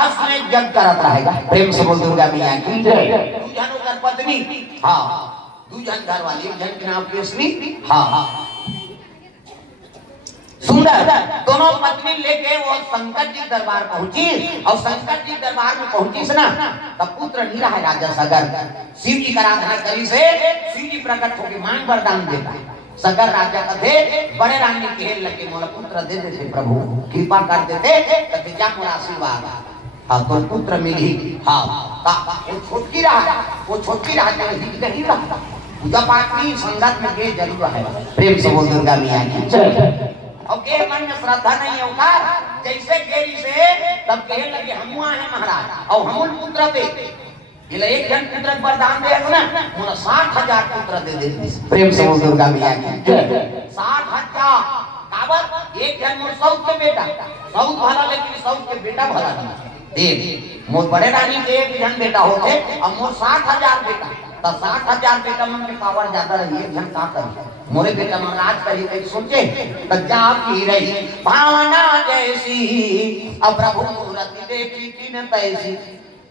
असमें जग करत रहेगा। प्रेम से बोल दुर्गा मैया की जय। दूजन ओकर पत्नी, हाँ दूजन घर वाली, जन के नाम केसरी, हाँ सुंदर। दोनों पत्नी लेके वो शंकर जी दरबार पहुंची, और शंकर जी दरबार में पहुंची से ना तब पुत्र नहीं रहा राजा सगर। शिव जी का आराधना करी से शिव जी प्रकट होकर मांग वरदान देता। सगर राजा कथे बड़े रानी के हेल लगे मोला पुत्र दे देते प्रभु, कृपा कर देते कथे क्या मोला आशीर्वाद। हाँ तो पुत्र मिली। हाँ वो छोटकी रहा नहीं रहा पूजा पाठ की संगत में के जरूर है। प्रेम से बोल दुर्गा मैया की जय। और के मन में श्रद्धा नहीं होगा जैसे केरी से तब कहे लगे हम आए महाराज और हम पुत्र दे ये एक जन पुत्र वरदान दे ना मुझे 60,000 पुत्र दे दे। प्रेम से बोल दुर्गा मैया की जय। 60,000 काबर एक जन मोर सौत के बेटा सौत भला, लेकिन सौत के बेटा भला नहीं देख मोर बड़े रानी के एक जन बेटा होते और मोर 60,000 बेटा तो 60,000 बेटा मन में पावर ज्यादा रही है। जन का करी मोरे बेटा मन राज करी कहीं सोचे तो जाती रही भावना जैसी अब प्रभु मूर्ति देखी तीन तैसी।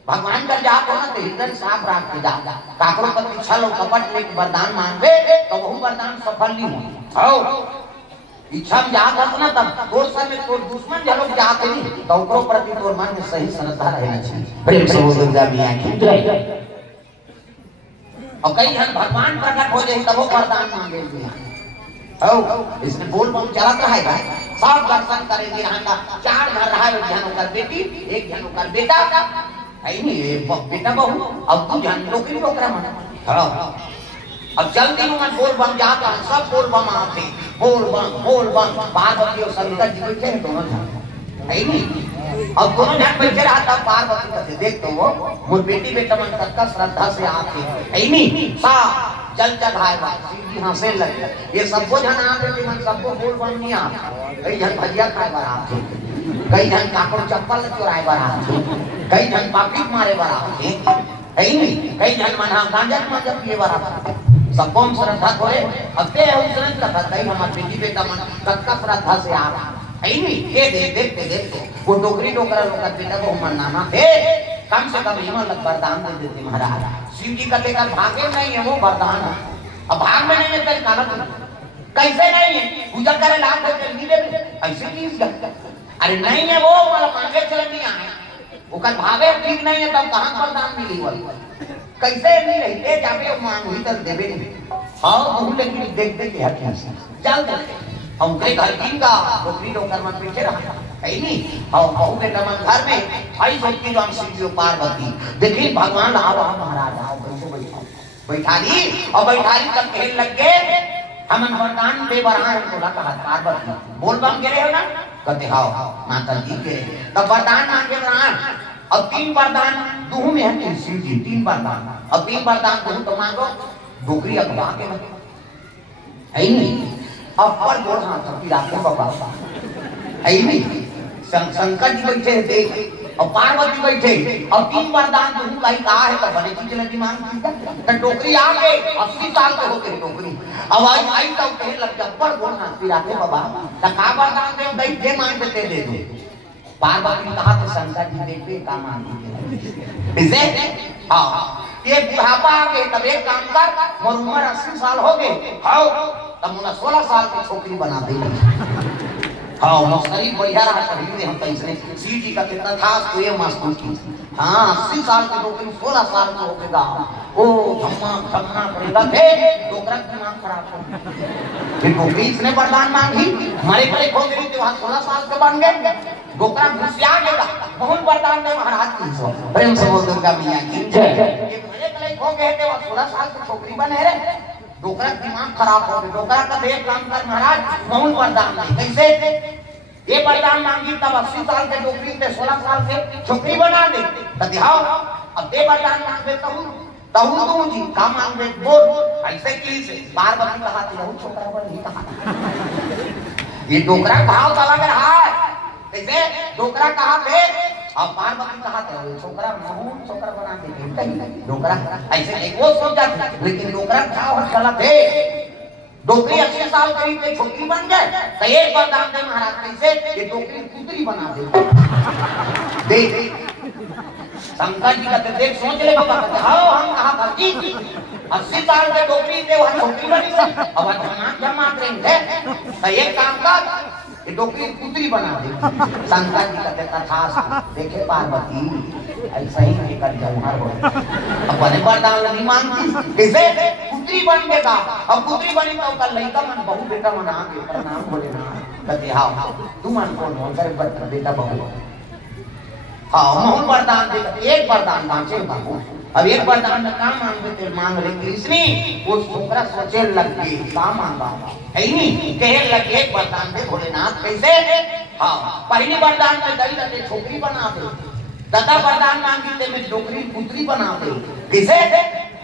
भगवान का जाप हो ना तो हृदय साफ रख के जा काकरो पति छल और कपट में वरदान मांगे तो वो वरदान सफल नहीं हो। इच्छा में जात हस ना तब तोर सर में तोर दुश्मन जलोग जाते नहीं तो ओकरो प्रति तोर मन में सही श्रद्धा रहना चाहिए। प्रेम से बोल दुर्गा मैया की जय। और कई जन भगवान प्रकट हो जाए तब वो वरदान मांगे इसने बोल बम चलत रहेगा सब दर्शन करेगी। का 4 घर रहा है, जन होकर बेटी एक जन होकर बेटा है नहीं बेटा बहू और 2 जन नौकरी ओकरा मन। अब जल्दी मन बोल बम जाता सब बोल बम आते बोल बम पार्वती और शंकर जी बैठे हैं दोनों जन है नहीं। और दोनों जन बैठे रहता पार्वती कहते देख तो वो मोर बेटी बेटा मन तक श्रद्धा से आते है नहीं सा जल चढ़ाएगा शिव जी हंसे लगे ये सबको जन आते थे मन सबको बोल बम नहीं आता। कई जन भजिया खाए बराते, कई जन काकड़ चप्पल चुराए बराते, कई जन पाकिट मारे बराते है नहीं, कई जन मन गांजा मांजा पिए बराते। सबको श्रद्धा करे अबे उसने कहा कई हमारे बेटी बेटा मन तक श्रद्धा से आ रहा है नहीं। ये देखते वो डोकरी डोकरा लोग बेटा को मरना थे कम से कम हिम्मत वरदान दे देते महाराज। शिव जी कहते का भागे नहीं है वो वरदान है। अब भाग में नहीं है तेरे काला कैसे नहीं है पूजा करे लाभ दे जल्दी दे ऐसे चीज अरे नहीं है वो मतलब मांगे चले नहीं आए वो कल भागे ठीक नहीं है तब कहां वरदान मिली वो कैसे नहीं रहते जाके मांग हुई तक देवे नहीं। हाँ तुम लेकिन देख देते हैं चल हम कई घर का नौकरी डोकर मन पीछे रहा है नहीं। और बहु बेटा मन घर में आई शक्ति जो शिव जी पार्वती देखिए भगवान आओ महाराज आओ कैसे बैठाली और बैठाली तब कहने लग गए हम वरदान दे बरहा है बोला कहा पार्वती बोल बम गिरे हो ना कहते हाओ माता जी के तब वरदान मांगे बरहा और 3 वरदान दूह में है शिव जी 3 वरदान और 3 वरदान दूह तो मांगो डोकरी अगवा के है नहीं। अब पर बोल हाथ की रात में बाबा है नहीं शंकर जी बैठे देख और पार्वती बैठे और 3 वरदान दूह कहीं कहा है तो बड़े की जल्दी मांग तो डोकरी आ गए 80 साल के होते डोकरी अब आई तो कहे लग जा पर बोल हाथ की रात में बाबा तो का वरदान दे दई दे मांग देते दे दे। पार्वती कहा तो शंकर जी देखते का मांगी इसे हां ये बुढ़ापा आ गए तब एक काम कर मोर उम्र 80 साल हो गए हां तब मुना 16 साल की छोकरी बना देंगे। हाँ वो शरीर बढ़िया रहा शरीर हम कैसे शिव जी का कितना था तो ये मास्टर की हाँ 80 साल के नौकरी 16 साल में होगा ओ धम्मा धम्मा पड़ेगा थे डोकरा दिमाग खराब हो फिर नौकरी इसने वरदान मांगी हमारे बड़े खो गई तो वहां 16 साल के बन गए डोकरा घुसिया गया बहुत वरदान दे महाराज की प्रेम से बोल दुर्गा मैया की जय। ये बड़े कले खो गए थे वहां 16 साल की छोकरी बने रे डोकरा दिमाग खराब हो गया डोकरा का देख काम कर महाराज बहुत वरदान नहीं कैसे ये वरदान मांगी तब 80 साल के डोकरी पे 16 साल के छोकरी बना दे दिखाओ अब दे वरदान मांगे तहु तू जी का मांगे बोल ऐसे की से पार्वती कहा थी वो छोकरा पर नहीं कहा ये डोकरा भाव का लग रहा है कैसे डोकरा कहा थे अब पार्वती कहा थे छोकरा महून छोकरा बना दे कहीं डोकरा ऐसे नहीं वो सोचा लेकिन डोकरा भाव गलत है डोकरी 80 साल करीब के छोकरी बन गए तो एक वरदान दे महाराज कैसे ये डोकरी पुत्री बना दे शंकर जी कहते देख सोच ले बाबा कहते हाँ हम कहा भक्ति 80 साल के डोकरी थे वहां छोकरी बनी सब अब जमा करेंगे तो एक काम कर ये डोकरी पुत्री बना दे। शंकर जी कहते तथा देखे पार्वती ऐसा ही लेकर जौहर हो अपने वरदान नहीं मांगती कैसे पुत्री बन के का अब पुत्री बनी तो कल लड़का मन बहु बेटा मन आके प्रणाम बोले ना कहते हाँ तू मन कौन हो करे बेटा बहु हाँ मोहन वरदान दे एक वरदान मांगे बाबू अब एक वरदान में काम मांगते थे मांग रहे कृष्णी वो छोकरा सोचे लग गई काम मांगा है नहीं कहे लगे एक वरदान दे भोलेनाथ कैसे हाँ पहली वरदान में दई रहे छोकरी बना दे दादा वरदान मांगी थे मैं डोकरी पुत्री बना दे किसे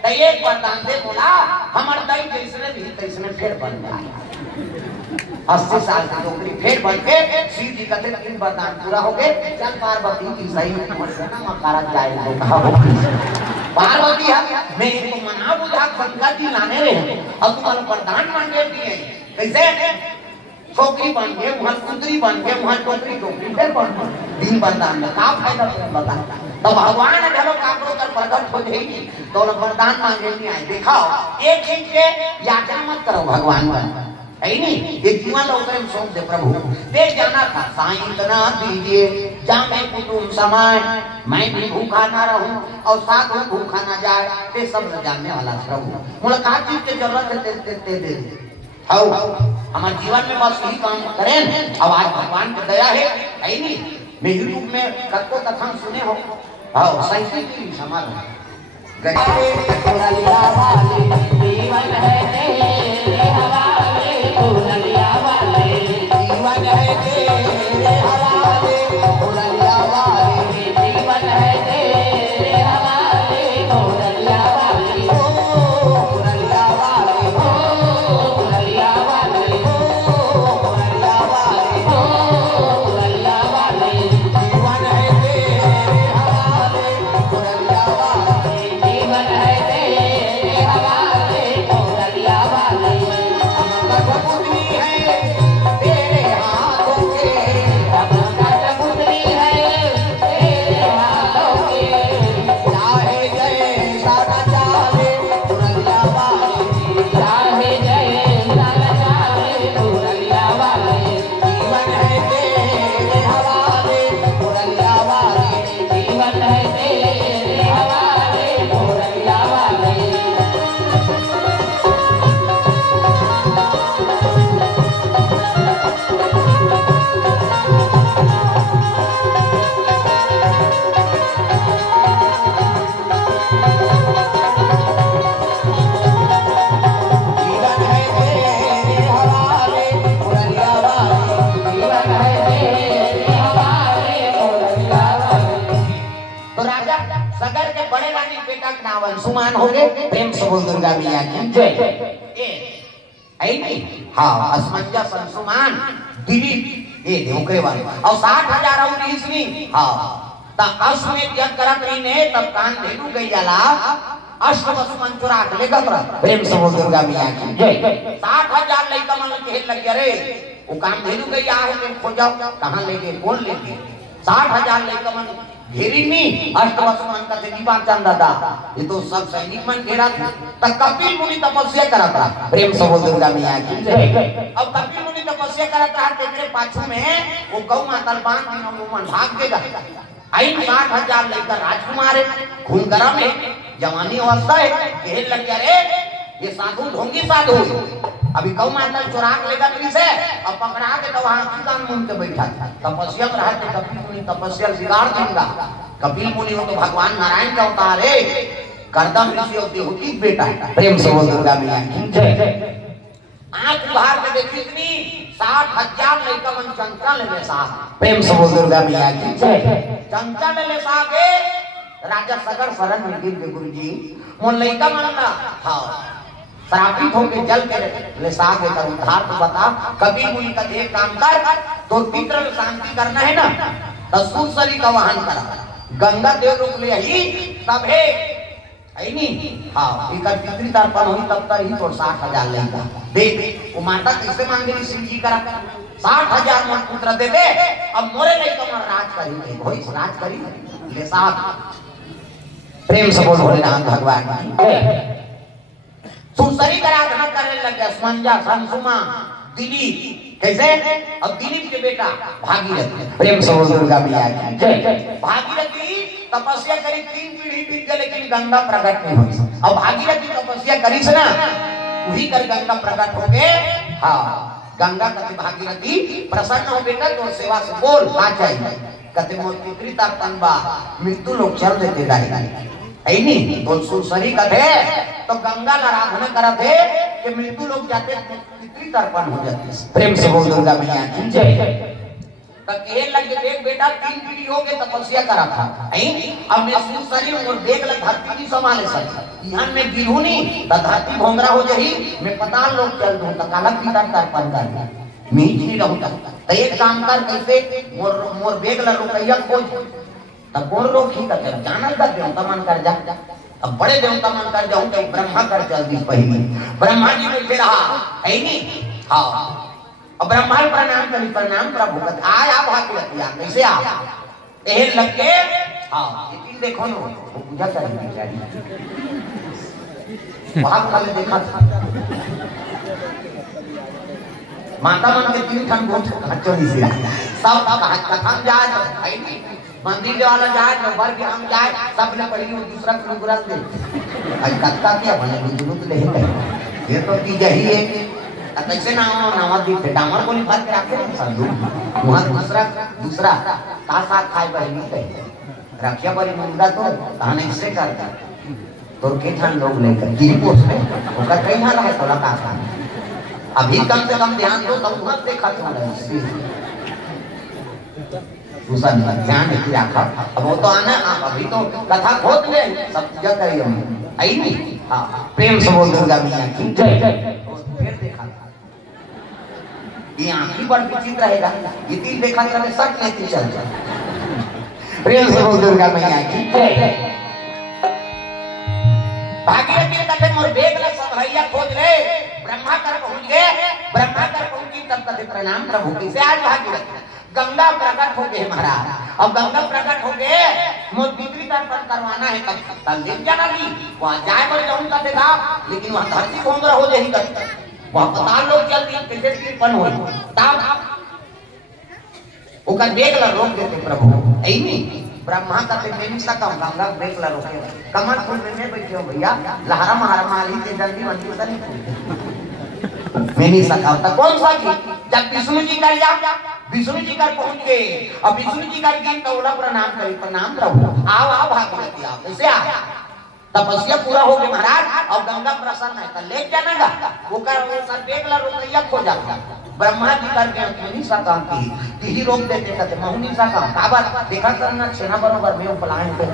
तो एक वरदान दे बोला हमार दई जैसे भी तैसने फिर बन जाए 80 साल की डोकरी फिर बन के शिव जी कहते लेकिन वरदान पूरा हो गए चल पार्वती की सही में मकारा जाए तो कहा पार्वती है मैं तो मना बुझा शंकर जी लाने रहे अब तुम्हारा वरदान मांगे दिए कैसे छोकरी बन गए वहां पुत्री बन गए वहां टोकरी टोकरी फिर बन दिन वरदान में का फायदा बता तो भगवान जब काकरो कर प्रकट हो जाएगी तो वरदान मांगे नहीं आए दिखाओ एक चीज के याचना मत करो भगवान पर है नहीं ये जीवन लोकर में सौंप दे प्रभु देख जाना था साईं इतना दीजिए जहाँ मैं कुटुंब समान मैं भी भूखा ना रहूं और साथ में भूखा ना जाए ये सब जानने वाला प्रभु मुलाकात चीज की जरूरत है दे हमारे जीवन में बस यही काम करें अब आज भगवान की दया है नहीं मैं यूट्यूब में कत्तो कथा सुने हो हाँ सही की समाधान सुमान हो गए प्रेम से बोल दुर्गा मैया की जय हाँ असमंजस संसुमान दिलीप ये देवकरे वाले और 60,000 और इसमें हाँ तब असमें जब करत रही ने तब कान धेनु गई जाला अष्ट वसुमन चुरा के ले गमरा प्रेम से बोल दुर्गा मैया की जय 60,000 लइका मन के लग रे वो काम धेनु गई आ है खोजो कहां लेके कौन लेके 60,000 लइका मन घेरी नहीं अष्टवसुमन का दीवान चंद दादा ये तो सब सैनिक मन घेरा था तब कपिल मुनि तपस्या करा था प्रेम से बोल दुर्गा मैया की अब कपिल मुनि तपस्या करा था तेरे पाछू में वो गौ माता बांध दिनों मन भाग देगा आई 60,000 लेकर राजकुमार खून गरम है जवानी अवस्था है घेर लग गया रे ये साधु ढोंगी साधु अभी गौ माता चुरा के लेगा पुलिस है अब पकड़ा के तो वहां किसान मुनि के बैठा तपस्या में रहते कपिल मुनि तपस्या बिगाड़ देगा कपिल मुनि हो तो भगवान नारायण का अवतार है कर्दम ऋषि और देवहूति बेटा प्रेम से बोल दुर्गा मैया की जय आंख बाहर में देखी इतनी 60,000 लड़का मन चंचल ले साहब प्रेम से बोल दुर्गा मैया की जय चंचल ले साहब राजा सगर शरण में गिर के गुरुजी मोन लड़का मन ना हां श्रापित होके जल के ले साहब कर उद्धार तो बता कभी मुनि का देह काम कर तो पितृ शांति करना है ना तो सूसरी का वाहन करा गंगा देव रूप ले ही तब है नहीं हाँ इकर पितृ तर्पण हुई तब तक ही तो 60,000 लेगा देख वो माता किससे मांगे शिव जी करा 60,000 मन पुत्र दे दे अब मोरे नहीं तो राज करी भाई राज करी ले साहब प्रेम से बोल भोलेनाथ भगवान की। सुसरी का आराधना करने लग गया मंजा संसुमा दिलीप। कैसे? अब दिलीप के बेटा भागीरथी। प्रेम से बोल दुर्गा मैया की जय। भागीरथी तपस्या करी 3 पीढ़ी बीत गए लेकिन गंगा प्रकट नहीं हुई। अब भागीरथी तपस्या करी से ना वही कर गंगा प्रकट हो गए। हाँ गंगा कति भागीरथी प्रसन्न हो बेटा तो सेवा से बोल आ चाहिए कति मोर पुत्री तनबा मृत्यु लोग चल देते दाई है नहीं तो सुसरी कथे तो गंगा का आराधना करते कि मृत्यु लोग जाते पितृ तर्पण हो जाते। प्रेम से बोल दुर्गा मैया की जय। तब ये लग देख बेटा 3 पीढ़ी हो गए तपस्या करा था अब मैं सुसरी और देख ल धरती की संभाले सक यहाँ में गिरू नहीं तो धरती भोंगरा हो जाही मैं पता लोग चल दूं तो काला पिता तर्पण कर मीच नहीं रहूंगा तो एक काम कर कैसे मोर बेग ल रुपया खोज तब कौन लोग ही करते जानल का देवता मन कर जा। अब बड़े देवता मन कर जाऊं तो ब्रह्मा कर चल दी पहली ब्रह्मा जी बैठे रहा है नहीं। हाँ अब ब्रह्मा प्रणाम करी प्रणाम प्रभु आया भागीरथी आ कैसे आ एहे लग के। हाँ ये देखो ना वो पूजा कर रही है वहां कल देखा था माता मन के 3 ठन गोठ हच्चो नहीं सिरा सब कथा जाए है नहीं मंदिर वाला जाए नंबर के हम जाए सब ने पढ़ी दूसरा गुरु दे आज कत्ता क्या बने दुनु ले ये तो की जही है कैसे ना नावा दी डामर को नहीं बात रखे संदू वहां दूसरा का साथ खाए बहनी कहे रखिया बड़ी मुंडा तो कहानी से करता तो के ठान लोग लेकर तीन पोस्ट में ओका कहीं ना रहे थोड़ा का अभी कम से कम ध्यान दो तब तुरंत देखा तुम्हारा दूसरा ध्यान रखा। अब वो तो आना अभी तो कथा खोद ले सब पूजा करिए हम आई नहीं। हाँ प्रेम से बोल दुर्गा मैया की जय। फिर देखा ये आंखी बड़ विचित्र रहेगा ये तीन देखा चले सब लेती चल जाए। प्रेम से बोल दुर्गा मैया की जय। भागीरथी कथे मोर बेग ला सब भैया खोज ले ब्रह्मा कर पहुंच गए ब्रह्मा कर पहुंची तब कथे प्रणाम प्रभु कैसे आज भागीरथी गंगा प्रकट हो गए महाराज। अब गंगा प्रकट हो गए मोर पितृ तर्पण करवाना है तब ले जाना जी वहां जाए पर जाऊं का देखा लेकिन वहां धरती भोंगरा हो जाही कर वहां पता लोग चल दी कैसे तर्पण हो तब ओकर देख ला रोक देते प्रभु ऐ नहीं ब्रह्मा का ते नहीं सका गंगा देख ला रोके कमर फूल में बैठे हो भैया लहरा महारा माली के जल्दी मंदिर से नहीं मैं नहीं सका तो कौन सा की जब विष्णु जी कर जा विष्णु जी कर पहुंच गए अब विष्णु जी कर गए तो बोला प्रणाम करी प्रणाम प्रभु आओ आओ भागीरथी आओ कैसे आ तपस्या पूरा हो गई महाराज और गंगा प्रसन्न है तो ले जाना गा वो कर देख ला रुपया खो जाता ब्रह्मा जी कर गए नहीं सका की ही रोक देते कहते मैं नहीं सका काबर देखा करना सेना बरोबर में उपलायन पे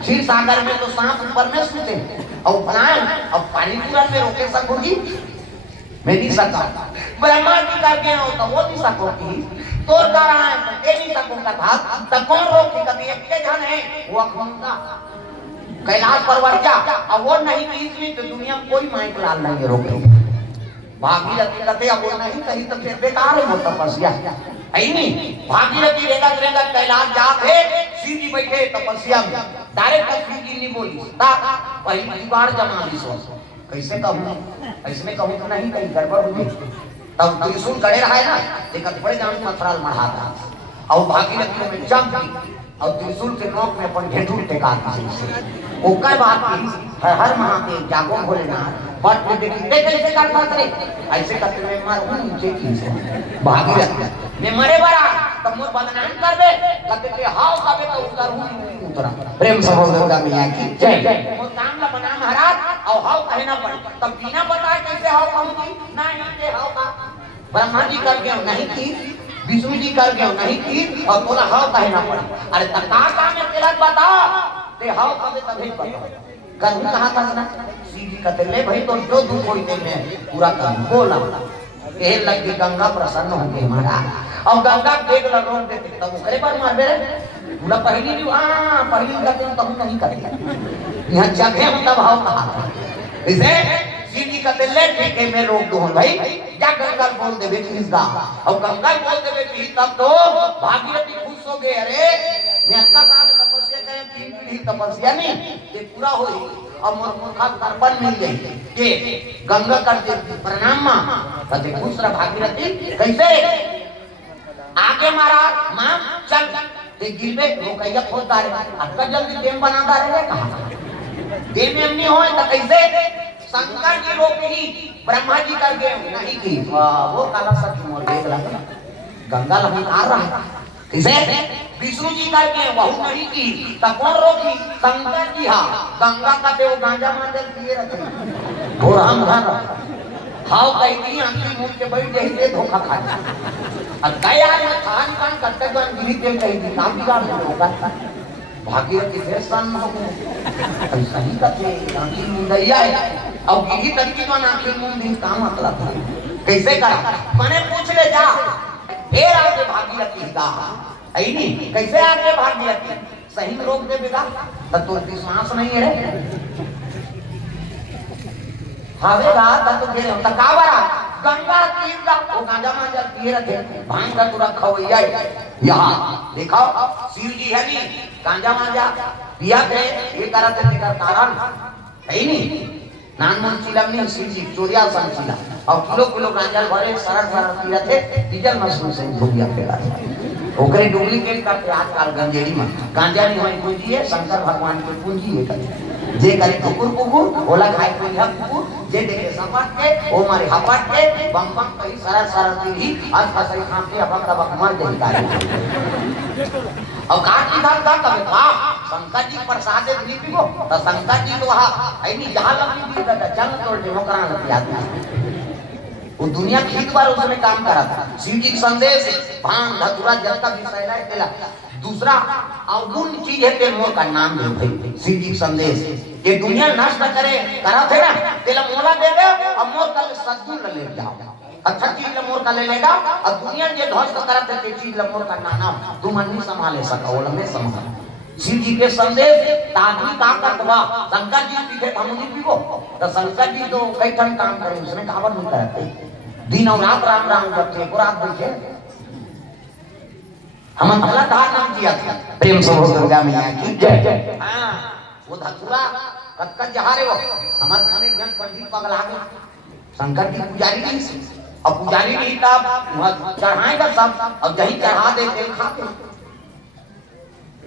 क्षीर सागर में तो सांप ऊपर में सूते और उपलायन अब पानी पूरा में रोके सकोगी मैं नहीं सका ब्रह्मा जी कर गए हो तो वो नहीं सकोगी तोर कर रहा है तो ये नहीं सकूंगा था तब कौन रोकी कभी एक के जन है वो अखमंदा कैलाश पर्वत जा अब वो नहीं इसलिए तो दुनिया में कोई माइक लाल नहीं रोके भागीरथी कहते अब वो नहीं कहीं तो फिर बेकार है वो तपस्या है नहीं भागीरथी रेगा कैलाश जाते शिव जी बैठे तपस्या में डायरेक्ट शिव जी नहीं बोली पहली बार जमा ली सोच कैसे कहूँ ऐसे कहूँ तो नहीं कहीं गड़बड़ हुई तब त्रिशूल गड़े रहा है ना लेकिन बड़े जान मथुराल मढ़ाता और भागीरथी में जम गई और त्रिशूल के नोक में अपन घेटूर टेका ओकर बात की हर महादेव जागो भोलेनाथ बट देखते कैसे करता करे ऐसे करते मैं मर नीचे की भागीरथी मैं मरे बरा तब मोर बदनाम करबे कहते के हां तबे तो उतर हूं उतरा प्रेम से बोल दुर्गा मैया की जय। मोर काम ला बना महाराज और हां कहे ना पड़ तब बिना बताए कैसे हां कहूंगी नहीं के हां का ब्रह्मा जी कर गए नहीं की विष्णु जी कर गए नहीं की और तोला हां कहे ना पड़ अरे तका का में तेरा बता ते हां कबे तभी पता करूं कहां था ना सीधी कहते ले भाई तो जो दुख होई ते में पूरा कर बोला ये लग गई गंगा प्रसन्न हो गई महाराज और गंगा देख ला रोक देते तब करे पर मार दे पूरा पहली भी हां पहली करते तो हम नहीं करते यहां जाके हम तब हां कहा इसे सीधी कहते ले ठीक है मैं रोक दूं भाई क्या गंगा बोल देवे इसका और गंगा बोल देवे कि तब तो भागीरथी खुश हो गए अरे मैं अक्का साहब तपस्या करे 3 दी तपस्या नहीं ये पूरा होई और मूर्खा तर्पण मिल गई के गंगा कर दे प्रणाम मां कते दूसरा भागीरथी कैसे आगे मारा मां चल ते गिरबे रोकैया खोलता रे अक्का जल्दी डेम बनाता रहे कहां डेम में नहीं होए तो कैसे शंकर जी रोकी ब्रह्मा जी कर गए नहीं की वो काला सच मोर देख लगा गंगा लगी आ रहा है किसे विष्णु जी करके वह नहीं की तब कौन रोकी शंकर जी हां गंगा का देव गांजा मंदिर दिए रखे और हम घर हाउ कहीं नहीं आंखी मुंह के बैठ गई दे धोखा खा अब गया में खान खान करते तो गिरी के कहीं दी काम भी काम होगा भागीरथी फिर सन हो गए ऐसा ही करते आंखी मुंदैया है और गिरी तक की जो आंखी मुंह दिन काम अकला था कैसे करा मैंने पूछ ले जा फिर आगे भागीरथी का है नहीं कैसे आगे भागीरथी सही में रोक दे बेटा तब तो विश्वास नहीं है रे हावेगा तब तो फिर तकावरा गंगा तीर का वो गांजा मांजा पिए रखे भांग का तुरा खवैया यहाँ देखो शिव जी है नहीं गांजा मांजा पिया थे ये करते लेकर कारण है नहीं नानमन चिलम नहीं शिव जी चोरिया संचिला और किलो किलो गांजा भरे सरल सरल पिया थे डीजल मशरूम से हो गया फेरा ओकरे डुप्लीकेट करके आजकल गंजेड़ी में गांजा नहीं होई पूंजी है शंकर भगवान की पूंजी है जे करे कुकुर कुकुर ओला खाए कोई हक कुकुर जे देखे सपट के ओ मारे हपट के बम बम कहीं सरल सरल ही आज फसई खाम के अब तब मर गई गाड़ी और काट की धार का तब वाह शंकर जी प्रसाद दे दी को तो शंकर जी तो वहां है नहीं जहां लगी दी था चल तोड़ दे वो कराना लगी आदमी वो दुनिया खींच बार उसने काम करा था शिव जी संदेश भांग धतूरा जल का विषय है तेला दूसरा अवगुण चीज है ते मोर का नाम दे भाई शिव जी संदेश ये दुनिया नष्ट करे करा थे ना तेला मोला दे दे और मोर का सद्गुण ले जाओ अच्छा चीज ल मोर का ले लेगा और दुनिया ये ध्वस्त करा थे ते चीज ल मोर का नाम तुम नहीं संभाले सका वो लम्बे संभाल शिव जी के संदेश आदमी काम करवा शंकर जी पीछे हमनी पीको तो शंकर जी तो कई ठन काम करे उसने कावर नहीं करते दिन और रात राम राम करते को रात बैठे हम भला कहा नाम किया था प्रेम से हो दुर्गा मैया की जय हां वो धतूरा कक्का जहा रे वो हमारे सामने जन पंडित पगला गए शंकर जी पुजारी नहीं अब पुजारी नहीं तब चढ़ाएगा सब अब जहीं चढ़ा देते खाते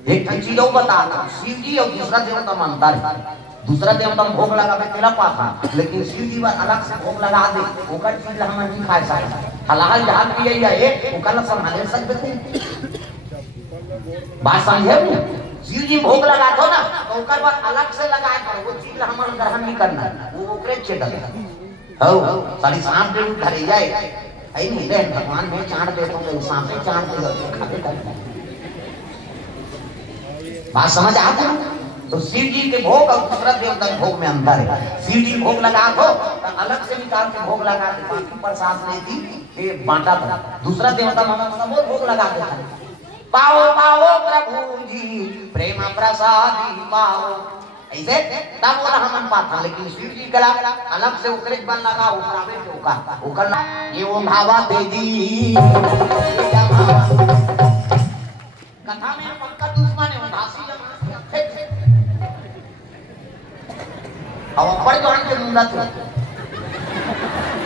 एक चीज और बता शिव जी और दूसरा देवता मानता है दूसरा देवता भोग लगावे तेरा पासा लेकिन शिव जी पर अलग से भोग लगा दे ओकर चीज हम नहीं खा सकते हलाल जहां भी है एक ओकर संभाले सकते थे बात समझे शिव जी भोग लगा दो ना तो ओकर बाद अलग से लगाए कर वो चीज हमर ग्रहण नहीं करना वो ओकरे छेड़ दे हो सारी सांप दे धरे जाए आई नहीं रे भगवान में चांद दे तो सांप से चांद दे खाते करते बात समझ आता है तो शिव जी के भोग और दूसरा देवता के भोग में अंतर है शिव जी भोग लगा दो तो अलग से निकाल के भोग लगा के बाकी प्रसाद में दी ये बांटा था दूसरा देवता मामा सब भोग लगा देता पाओ पाओ प्रभु जी प्रेम प्रसादी पाओ ऐसे तब वो हमन पाता लेकिन शिव जी कला अलग से उकरे बन लगा उकरावे के ओकर ये वो भावा तेजी कथा में पक्का दुश्मन है उदासी जमा अब ऊपर जो के मुंडा तो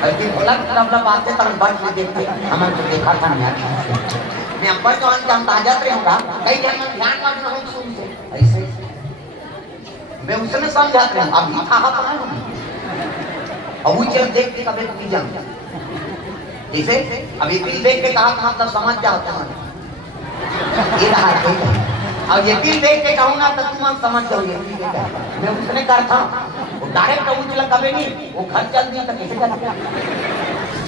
ऐसी बोला मतलब बातें तन बात में देखते हमन को देखा था मैं ऊपर जो हम ताजा रहूंगा कई जन में ध्यान करना हो सुनते ऐसे मैं उसने समझाते रहूं अभी कहां पर हूं अब वो चल देख के कभी नहीं जान जैसे अभी भी देख के कहा मतलब समझ जाते हैं ये रहा है और ये दिल देख के कहूं ना तो तुम समझ जाओ ये मैं उसने कर था वो डायरेक्ट उछला कभी नहीं वो घर चल दी तो कैसे कर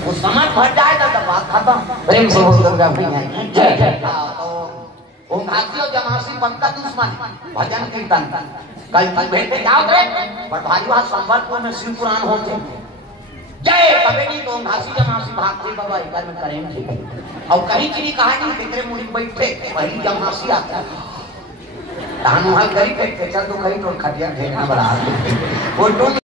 वो समझ भर जाएगा तो बात खत्म प्रेम से हो दुर्गा मैया जय जय तो ओम घासी और जमासी पंका दुश्मन भजन कीर्तन कल भेंटे जाओ रे पर भाई वहां संबलपुर में शिव पुराण होते जय कभी नहीं तो घासी जमासी भागते बाबा इधर में करेंगे और कहीं की कहानी कितने मुड़ी बैठे वही जमासी आता तानु हल करी के चल तो कहीं तो खटिया ढेरना बड़ा वो